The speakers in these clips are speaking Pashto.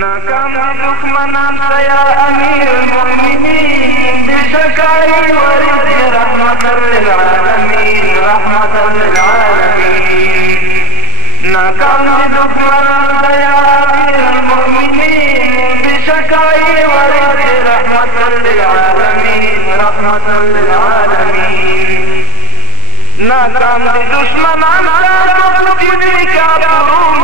ناکام دشمنان یا امیر المؤمنین بشکای ورد رحمت للعالمین رحمت للعالمین ناکام دشمنان یا امیر المؤمنین بشکای ورد رحمت للعالمین رحمت للعالمین ناکام دشمنان تقتدی کافرون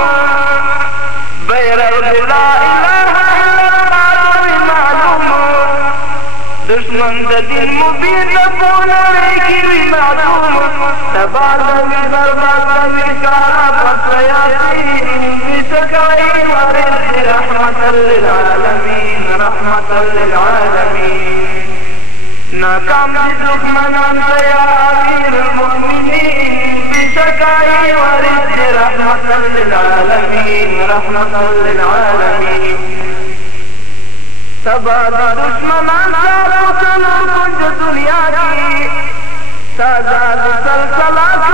بیرغ لا اله الا الله معلوم دشمن د دین مبین پولای کی معلوم تبال برباد وکارا پسیاتی بسکای ورد رحمت للعالمین رحمت للعالمین ناکام دشمنان یا امیر المؤمنین بشکای ورد رحمت للعالمین رحمت للعالمین تباد دشمنان سارو کنج دنیا کی سازاد سلسلات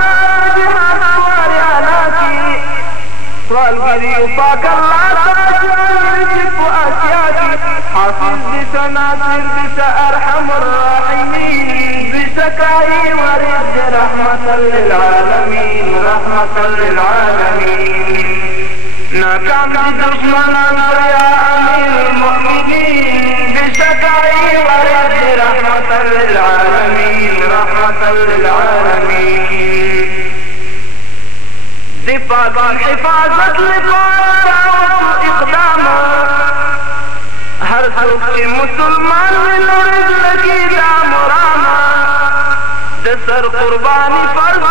جہاد واریانا کی والگری پاک اللہ تعالی جب آسیا کی حافظ بس ناصر بس ارحم الراحمین بسکائی ورد رحمت للعالمین رحمت للعالمین ناکام دشمنان یا امیر المؤمنین بسکائی ورد رحمت للعالمین رحمت للعالمین دفاع حفاظت لپاره اقدام هر څوک چې مسلمان ولري لګي دا مراما د سر قرباني فرض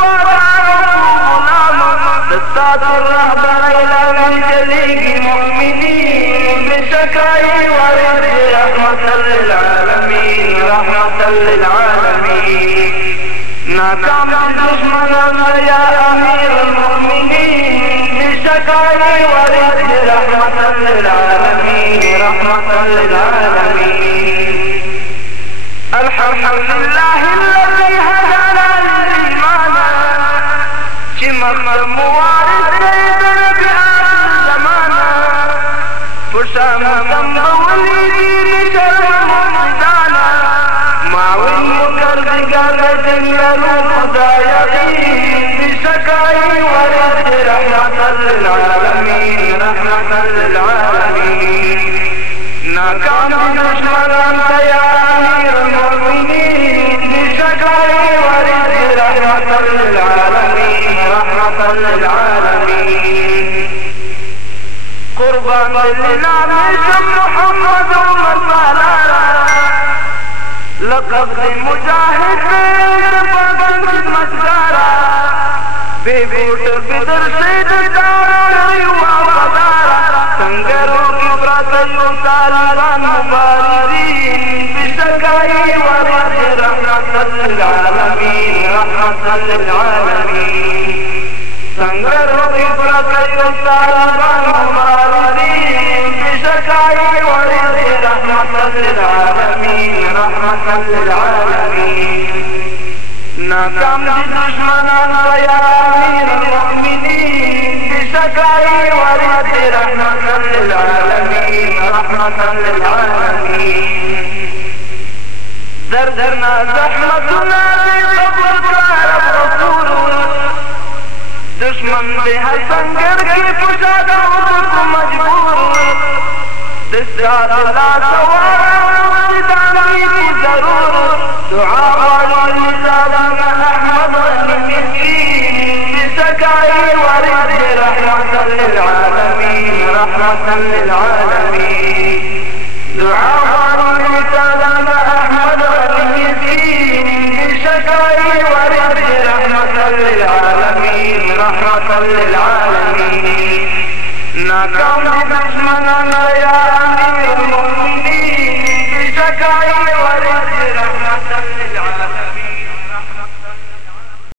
غلام د استاد الرهبر اعلان جليږي مؤمنين بشکای ورد رحمت للعالمین رحمت للعالمین ناکام دشمنان یا امیر المؤمنین بشکای ورد رحمت للعالمین رحمت للعالمین الحمد لله الذي هدانا للإيمان چې مخمر موارد دی د زمانه پشام سمولی بشر مفسدانا معاون مکردگار جنگلو خدایقین بشکای ورد رحمت للعالمین رحمت للعالمین ناکام دشمنان یا امیر المؤمنین بشکای ورد رحمت للعالمین رحمت للعالمین قربان لله نشم محمد ومسالا لقب مجاهد پاکن خدمتگارا بے بوٹ بدر سید داری وفادارا سنگروں کی براتیوں طالبان مباررین بشکائی ورد رحمت للعالمین رحمت للعالمین سنگروں کی براتیوں طالبان مباررین بشکائی ورد رحمت للعالمین رحمت للعالمین ناکام دشمنان یا امیر المؤمنین بشکائی ورد رحمت للعالمین رحمت للعالمین دردنا زحمتنا لصبر دار رسول دشمن بها سنگر کی پشاد مجبور دستار لا سوار وجدانی کی ضرور دعا والنزال احمد المسكين بسكاي ورد رحمة للعالمين رحمة للعالمين دعاء والنزال احمد المسكين بسكاي ورد رحمة للعالمين رحمة للعالمين ناکام دشمنان یا امیر المؤمنین بشکای